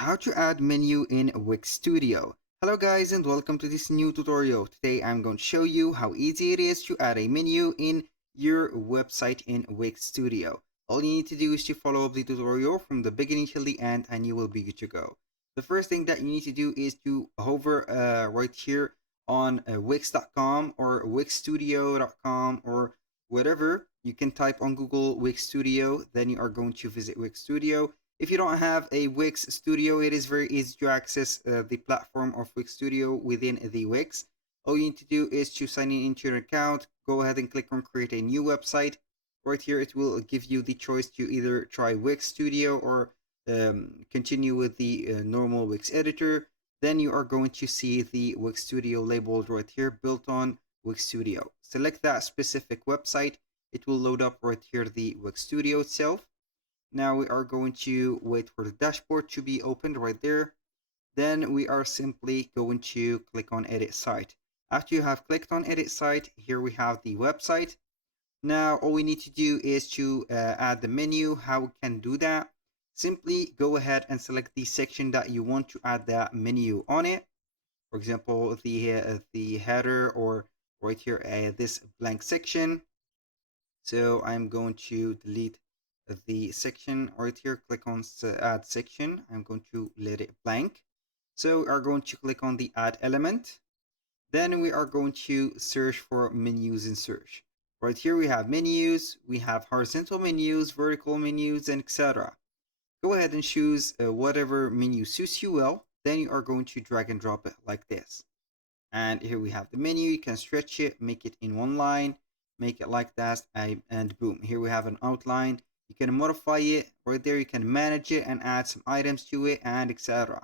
How to add menu in Wix Studio. Hello guys and welcome to this new tutorial. Today I'm going to show you how easy it is to add a menu in your website in Wix Studio. All you need to do is to follow up the tutorial from the beginning till the end and you will be good to go. The first thing that you need to do is to hover right here on wix.com or wixstudio.com or whatever. You can type on Google Wix Studio, then you are going to visit Wix Studio. If you don't have a Wix Studio, it is very easy to access the platform of Wix Studio within the Wix. All you need to do is to sign in into your account, go ahead and click on create a new website. Right here, it will give you the choice to either try Wix Studio or continue with the normal Wix editor. Then you are going to see the Wix Studio labeled right here, built on Wix Studio. Select that specific website. It will load up right here the Wix Studio itself. Now we are going to wait for the dashboard to be opened right there. Then we are simply going to click on edit site. After you have clicked on edit site, here we have the website. Now all we need to do is to add the menu. How we can do that? Simply go ahead and select the section that you want to add that menu on it. For example, the header, or right here this blank section. So I'm going to delete the section right here. Click on add section. I'm going to let it blank. So we are going to click on the add element. Then we are going to search for menus in search. Right here we have menus, we have horizontal menus, vertical menus, and etc. Go ahead and choose whatever menu suits you well. Then you are going to drag and drop it like this. And here we have the menu. You can stretch it, make it in one line, make it like that, and boom, here we have an outline. You can modify it right there. You can manage it and add some items to it and etc.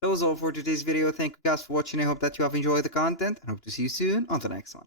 That was all for today's video. Thank you guys for watching. I hope that you have enjoyed the content and hope to see you soon on the next one.